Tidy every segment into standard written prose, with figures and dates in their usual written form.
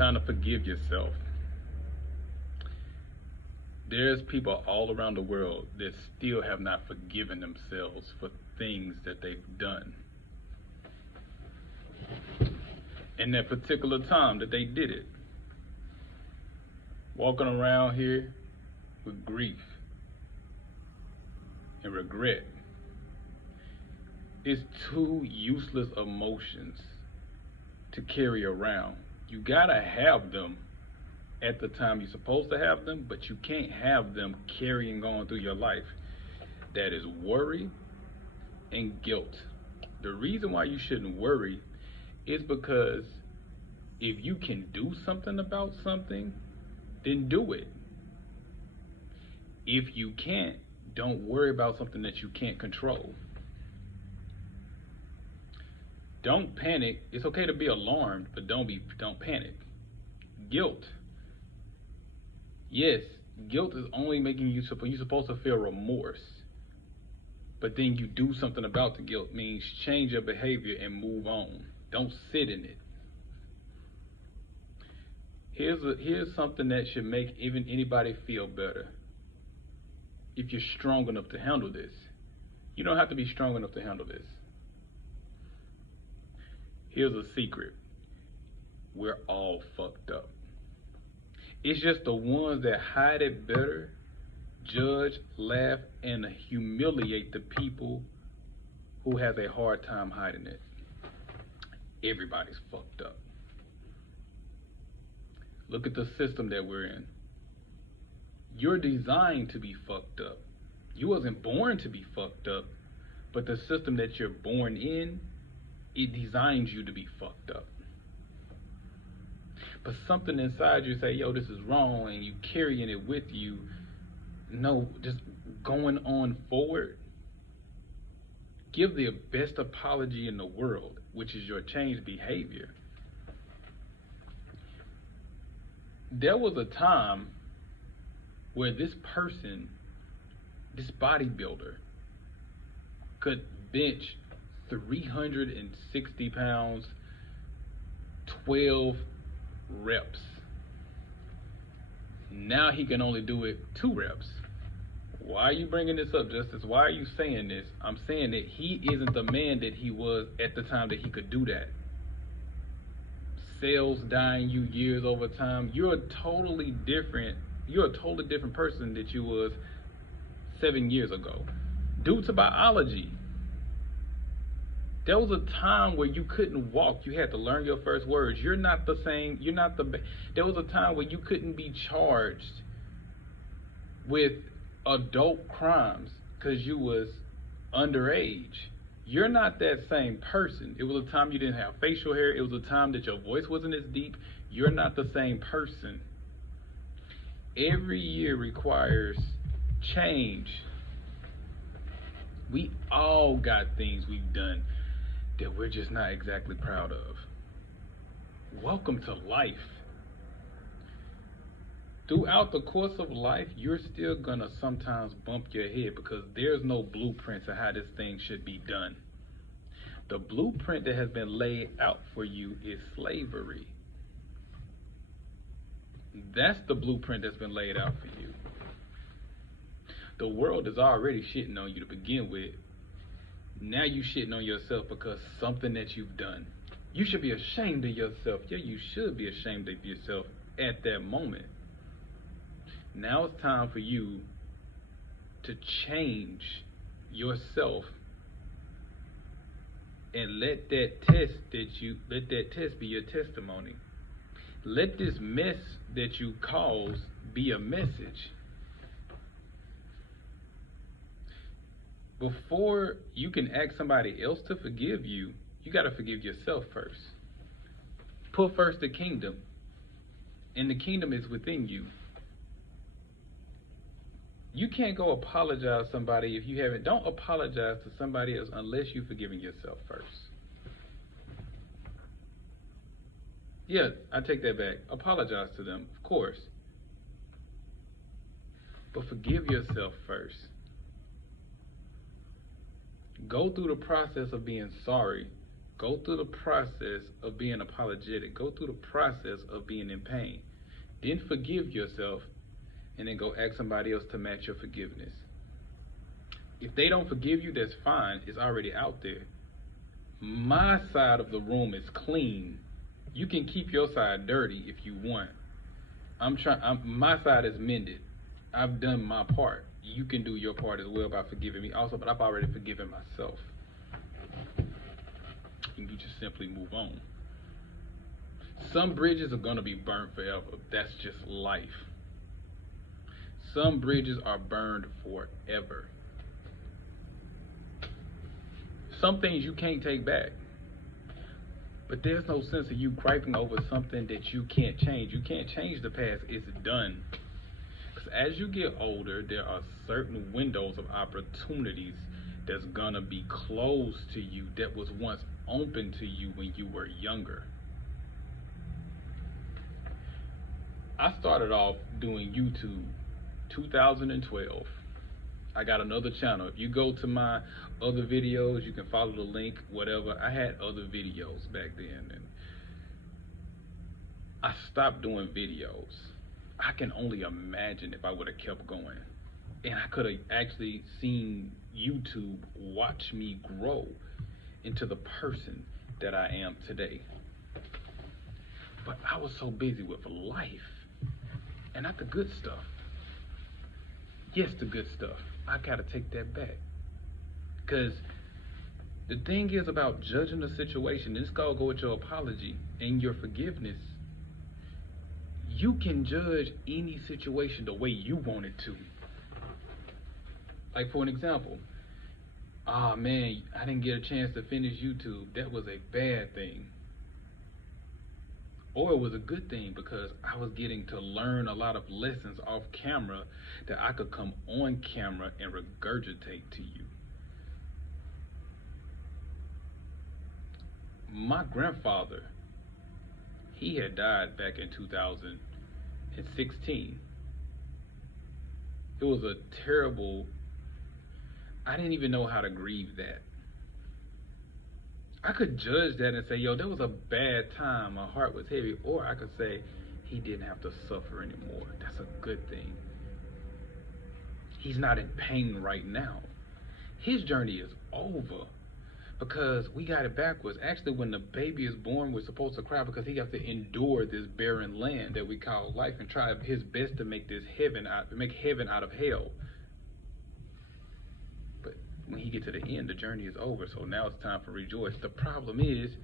time to forgive yourself. There's people all around the world that still have not forgiven themselves for things that they've done in that particular time that they did it. Walking around here with grief and regret. It's two useless emotions to carry around. You gotta have them at the time you're supposed to have them, but you can't have them carrying on through your life. That is worry and guilt. The reason why you shouldn't worry is because if you can do something about something, then do it. If you can't, don't worry about something that you can't control. Don't panic. It's okay to be alarmed, but don't panic. Guilt. Yes, guilt is only making you're supposed to feel remorse. But then you do something about the guilt, means change your behavior and move on. Don't sit in it. Here's something that should make even anybody feel better. If you're strong enough to handle this. You don't have to be strong enough to handle this. Here's a secret. We're all fucked up. It's just the ones that hide it better, judge, laugh, and humiliate the people who has a hard time hiding it. Everybody's fucked up. Look at the system that we're in. You're designed to be fucked up. You wasn't born to be fucked up, but the system that you're born in, it designs you to be fucked up. But something inside you say, yo, this is wrong, and you carrying it with you. No, just going on forward. Give the best apology in the world, which is your changed behavior. There was a time where this person, this bodybuilder, could bench 360 pounds, 12 reps. Now he can only do it 2 reps. Why are you bringing this up, Justice? Why are you saying this? I'm saying that he isn't the man that he was at the time that he could do that. Cells dying you years over time. You're a totally different person that you was 7 years ago. Due to biology. There was a time where you couldn't walk. You had to learn your first words. You're not the same. There was a time where you couldn't be charged with adult crimes because you was underage. You're not that same person. It was a time you didn't have facial hair. It was a time that your voice wasn't as deep. You're not the same person. Every year requires change. We all got things we've done that we're just not exactly proud of. Welcome to life. Throughout the course of life, you're still gonna sometimes bump your head because there's no blueprints of how this thing should be done. The blueprint that has been laid out for you is slavery. That's the blueprint that's been laid out for you. The world is already shitting on you to begin with. Now you shitting on yourself because something that you've done. You should be ashamed of yourself. Yeah, you should be ashamed of yourself at that moment. Now it's time for you to change yourself and let that test be your testimony. Let this mess that you cause be a message. Before you can ask somebody else to forgive you, you got to forgive yourself first. Put first the kingdom, and the kingdom is within you. You can't go apologize to somebody if you haven't. Don't apologize to somebody else unless you've forgiven yourself first. Yeah, I take that back. Apologize to them, of course. But forgive yourself first. Go through the process of being sorry. Go through the process of being apologetic. Go through the process of being in pain. Then forgive yourself, and then go ask somebody else to match your forgiveness. If they don't forgive you, that's fine. It's already out there. My side of the room is clean. You can keep your side dirty if you want. My side is mended. I've done my part. You can do your part as well by forgiving me also, but I've already forgiven myself. And you just simply move on. Some bridges are gonna be burnt forever. That's just life. Some bridges are burned forever. Some things you can't take back. But there's no sense of you griping over something that you can't change. You can't change the past. It's done. Because as you get older, there are certain windows of opportunities that's gonna be closed to you that was once open to you when you were younger. I started off doing YouTube 2012. I got another channel. If you go to my other videos, you can follow the link, whatever. I had other videos back then, and I stopped doing videos. I can only imagine if I would have kept going. And I could have actually seen YouTube watch me grow into the person that I am today. But I was so busy with life and not the good stuff. Yes, the good stuff. I gotta take that back. Because the thing is about judging the situation, this gotta go with your apology and your forgiveness. You can judge any situation the way you want it to. Like for an example, ah man, I didn't get a chance to finish YouTube. That was a bad thing. Or it was a good thing because I was getting to learn a lot of lessons off camera that I could come on camera and regurgitate to you. My grandfather, he had died back in 2016. It was a terrible, I didn't even know how to grieve that. I could judge that and say, yo, that was a bad time, my heart was heavy. Or I could say, he didn't have to suffer anymore. That's a good thing. He's not in pain right now. His journey is over because we got it backwards. Actually, when the baby is born, we're supposed to cry because he has to endure this barren land that we call life and try his best to make this heaven out of hell. When he gets to the end, the journey is over. So now it's time for rejoice. The problem is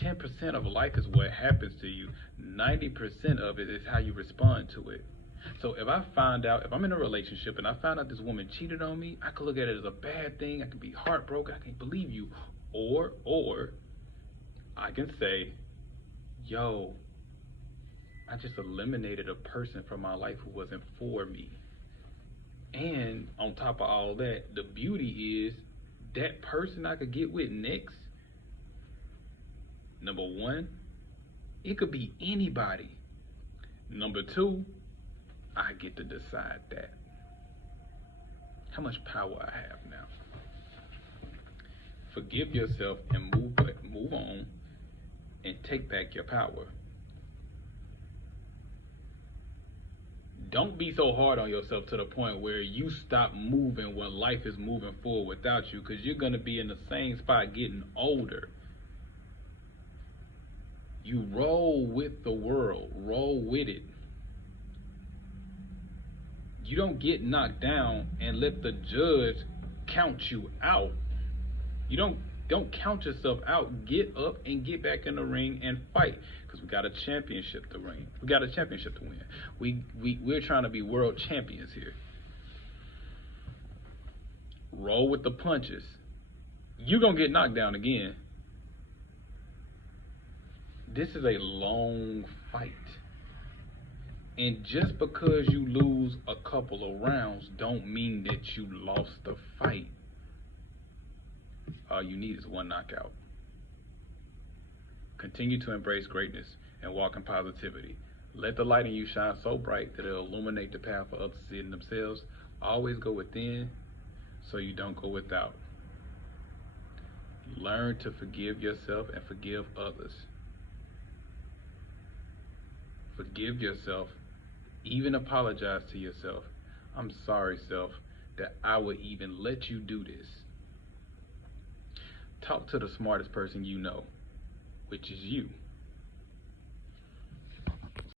10% of life is what happens to you. 90% of it is how you respond to it. So if I'm in a relationship and I found out this woman cheated on me, I could look at it as a bad thing. I can be heartbroken. I can't believe you. Or I can say, yo, I just eliminated a person from my life who wasn't for me. And on top of all that, the beauty is that person I could get with next, number one, it could be anybody. Number two, I get to decide that. How much power I have now. Forgive yourself and move on and take back your power. Don't be so hard on yourself to the point where you stop moving when life is moving forward without you, because you're going to be in the same spot getting older. You roll with the world. Roll with it. You don't get knocked down and let the judge count you out. You don't count yourself out. Get up and get back in the ring and fight, because we got a championship to win. We got a championship to win. We're trying to be world champions here. Roll with the punches. You're gonna get knocked down again. This is a long fight. And just because you lose a couple of rounds don't mean that you lost the fight. All you need is one knockout. Continue to embrace greatness and walk in positivity. Let the light in you shine so bright that it'll illuminate the path for others to see it in themselves. Always go within so you don't go without. Learn to forgive yourself and forgive others. Forgive yourself. Even apologize to yourself. I'm sorry, self, that I would even let you do this. Talk to the smartest person you know, which is you.